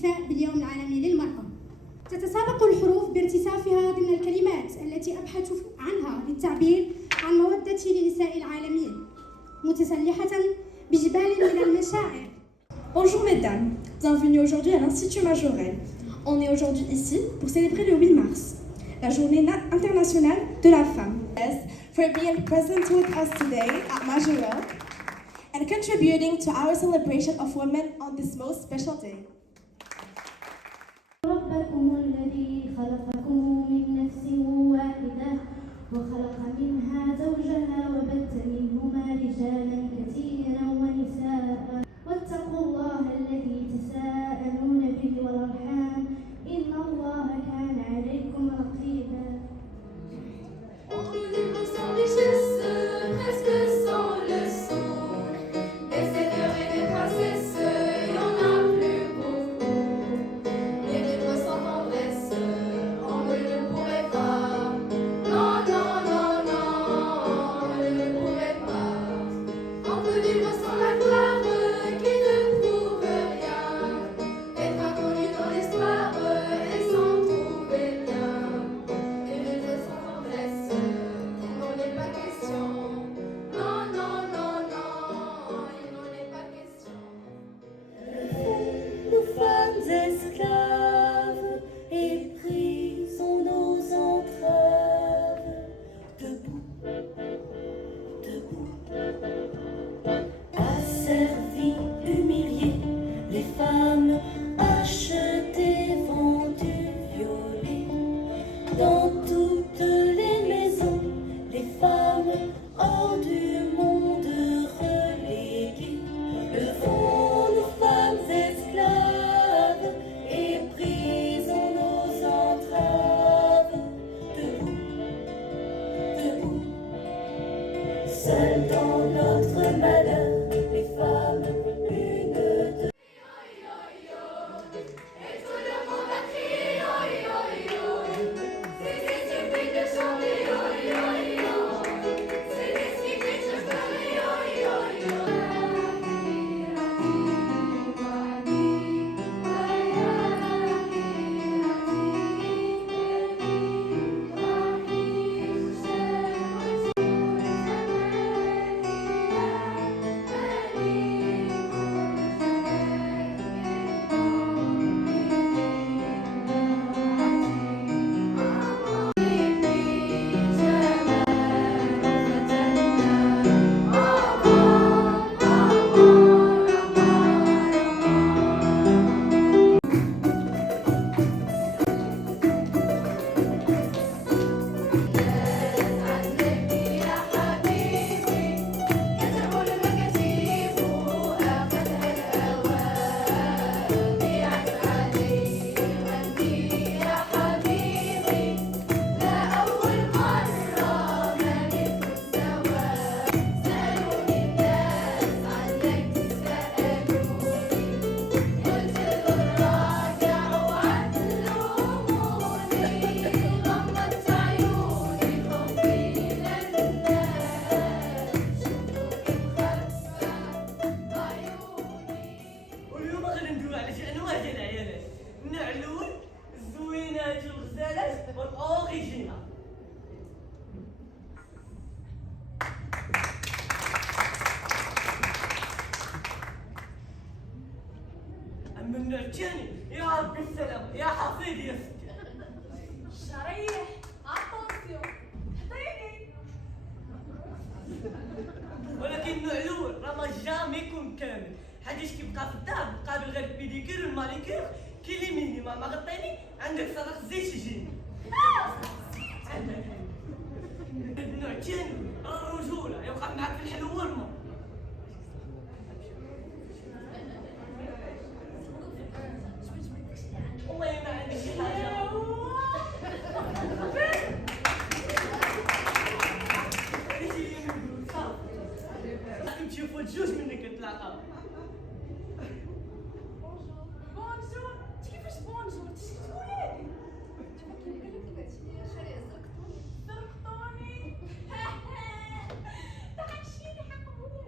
الاحتفاء باليوم العالمي للمرأة. تتسابق الحروف بارتصافها ضمن الكلمات التي أبحث عنها للتعبير عن مودتي لنساء العالمين، متسلحة بجبال من المشاعر. Bonjour mesdames, bienvenue aujourd'hui à l'Institut Majorel. On est aujourd'hui ici pour célébrer le 8 mars, la journée internationale de la femme. Yes, for being present with us today at Majorel and contributing to our celebration of women on this most special day. ربكم الذي خلقكم من نفس واحدة وخلق منها زوجها وبث منهما رجالا كثيرا ونساء واتقوا الله الذي تساءلون به والأرحام إن الله كان عليكم رقيبا. Dans toutes les maisons, les femmes hors du monde reléguées, levons nos femmes esclaves et brisons nos entraves. Debout, debout, seules dans notre malheur, les femmes, une, deux. من الجاني يا رب السلام يا حفيدي يا ستي. شريح اتونسيون حطيني. ولكن معلول راه ما جامي يكون كامل، حداش كيبقى في الدار مقابل غير البيديكير والمانيكير كيليميني ما غطيني عندك صدق زيت يجيني. النوع الثاني الرجوله يوقع معك في الحلو والمر. والله ما عندي شي حاجه. تشوفوا الجوج منك تلاقاو. بونجور كيفاش بونجور تقولي زرقتوني تحشيني حقبوني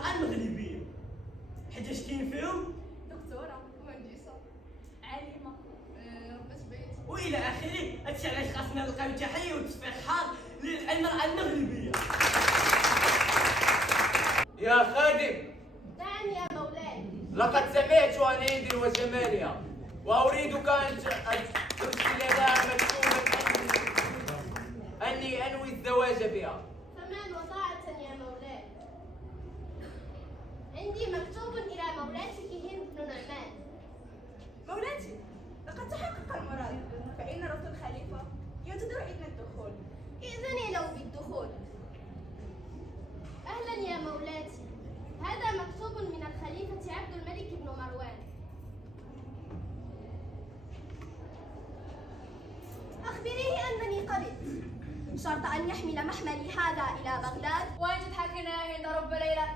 المرأة المغربية. حيتاش كاين فيهم دكتورة مهندسة عالمة ربة بيت. والى اخره. هادشي علاش خاصنا نلقاو تحيه وتصفيق حار للمرأة المغربية. يا خادم، نعم يا مولاي. لقد سمعت عن هند وجمالها، وأريدك أن ترسل لها مكتوبا أني أنوي الزواج بها. فمن وطاعة يا مولاي. عندي مكتوب إلى مولاتك هند بن نعمان. مولاتي لقد تحقق المراد، فإن رفض الخليفة يعتذر عندنا الدخول. إذني له بالدخول. أهلا يا مولاتي، هذا مكتوب من الخليفة عبد الملك بن مروان. أخبريه أنني قبلت، شرط أن يحمل محملي هذا إلى بغداد. وأنت تضحكين يا هند رب ليلى،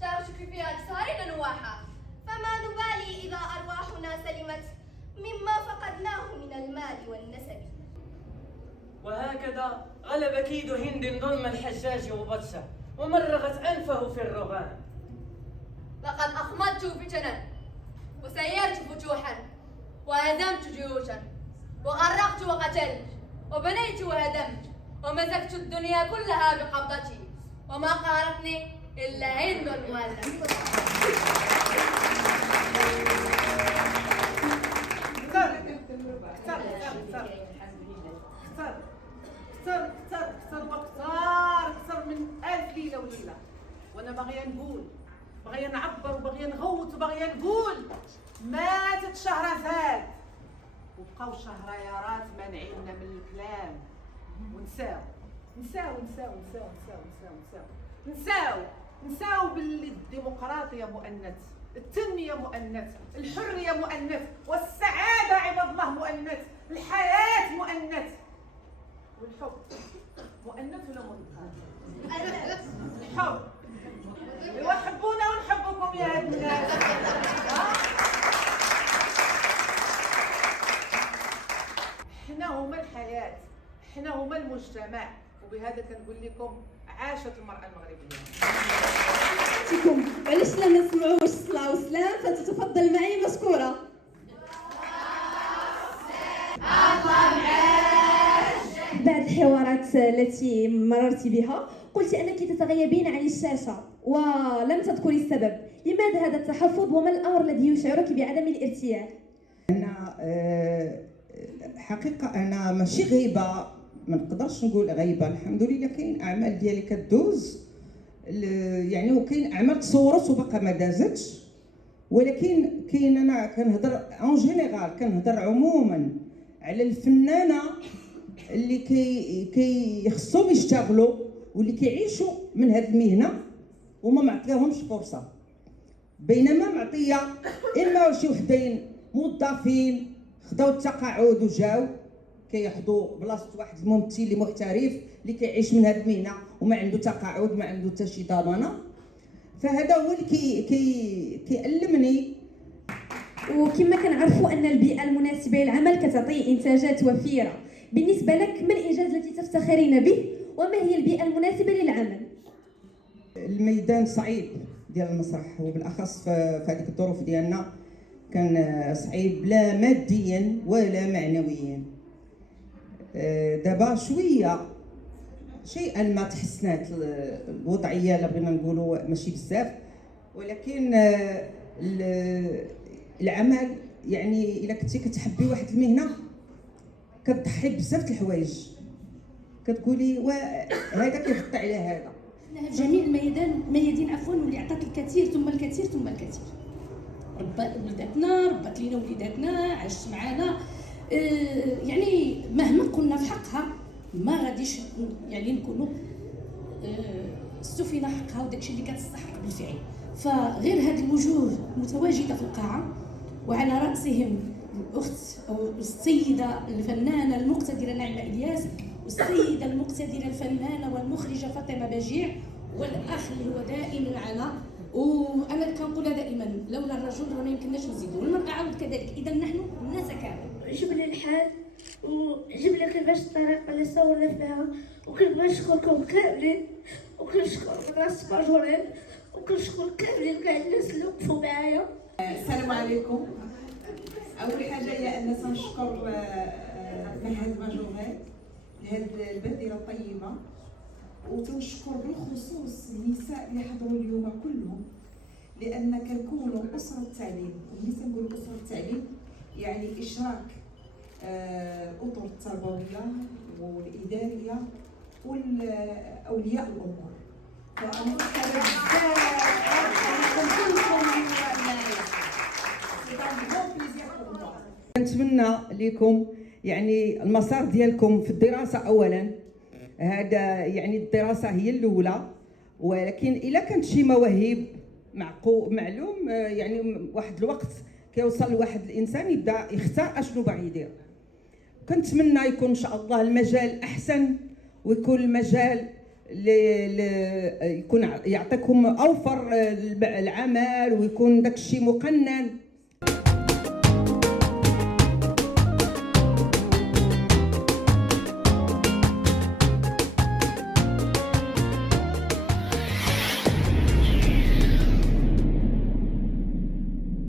ترشك فيها أجسارنا نواحا. فما نبالي إذا أرواحنا سلمت مما فقدناه من المال والنسب. وهكذا غلب كيد هند ظلم الحجاج وبطشه، ومرغت أنفه في الرغام. لقد أخمدت فتنا، وسيرت فتوحا، وهزمت جيوشا، وغرقت وقتلت، وبنيت وهدمت، ومسكت الدنيا كلها بقبضتي، وما قهرتني إلا هند المؤلف. كثر من 1000 ليله وليله. وانا باغيه نقول، باغيه نعبر، وباغيه نغوت، وباغيه نقول ماتت شهرزاد وبقاو شهريارات مانعيننا من الكلام، ونساو باللي الديمقراطيه مؤنث، التنميه مؤنث، الحريه مؤنث، والسعاده عباد الله مؤنث، الحياه مؤنث، والحب مؤنث ولا مؤنث؟ الحب. ايوا حبونا ونحبكم يا هاد الناس. حنا هما الحياة، حنا هما المجتمع، وبهذا كنقول لكم عاشت المرأة المغربية. فيكم علاش لا نسمعوش الصلاة والسلام؟ فتتفضل معي مشكورة. بعد الحوارات التي مررت بها قلت أنك تتغيبين عن الشاشة ولم تذكري السبب. لماذا هذا التحفظ، وما الأمر الذي يشعرك بعدم الارتياح؟ أنا حقيقة أنا ماشي غيبة، ما نقدرش نقول غيبة، الحمد لله كاين أعمال ديالي كدوز يعني، وكاين أعمال تصورت وباقا ما دازتش، ولكن كاين أنا كنهضر اون جينيرال، كنهضر عموما على الفنانة اللي كيخصهم يشتغلوا واللي كيعيشوا من هذه المهنة وما معطياهمش فرصة، بينما معطية إما شي وحدين موظفين خداو التقاعد وجاو كياخذوا بلاصه واحد الممثل اللي محترف اللي كيعيش من هذه المهنه وما عنده تقاعد، ما عنده حتى شي ضمانه. فهذا هو اللي كيألمني. وكما كنعرفوا أن البيئة المناسبة للعمل كتعطي إنتاجات وفيرة. بالنسبة لك ما الإنجاز التي تفتخرين به، وما هي البيئة المناسبة للعمل؟ الميدان صعيب ديال المسرح، وبالاخص في هذيك الظروف ديالنا كان صعيب لا ماديا ولا معنويا. دابا شيئا ما تحسنات الوضعيه، لا بغينا نقولوا ماشي بزاف، ولكن العمل يعني الا كنتي كتحبي واحد المهنه كتضحي بزاف د الحوايج، كتقولي هذا كيغطي على هذا. في جميع الميادين واللي عطات الكثير ثم الكثير ثم الكثير. ربات وليداتنا، ربات لينا وليداتنا، عاشت معانا، يعني مهما قلنا في حقها ما غاديش يعني نكونوا استوفينا حقها وداكشي اللي كتستحق بالفعل. فغير هذه الوجوه المتواجده في القاعه وعلى راسهم الاخت او السيده الفنانه المقتدره نعيمه الياس، والسيده المقتدره الفنانه والمخرجه فاطمه بجيع، والاخ اللي هو دائما معنا. وانا كنقولها دائما لولا الرجل ما يمكنناش نزيدوا، والمراه عاود كذلك. اذا نحن الناس كامل. عجبني الحال وعجبني كيفاش الطريقه اللي صورنا فيها، وكنبغي نشكركم كاملين، وكنشكر مدرسة ماجوريل وكنشكر كاملين كاع الناس اللي وقفوا معايا. السلام عليكم. اول حاجه هي ان سنشكر معهد ماجوريل لهذه البادره الطيبه، وتنشكر بالخصوص النساء اللي حضروا اليوم كلهم، لان كنكونوا اسره التعليم. وملي تنقول اسره التعليم يعني اشراك الاطر التربويه والاداريه واولياء الامور. فانا كنتمنى لكم يعني المسار ديالكم في الدراسه اولا، هذا يعني الدراسه هي الاولى، ولكن الا كانت شي مواهب معلوم يعني واحد الوقت كيوصل لواحد الانسان يبدا يختار اشنو باغي يدير. كنتمنى يكون ان شاء الله المجال احسن، ويكون المجال يكون يعطيكم اوفر العمل، ويكون داك الشيء مقنن.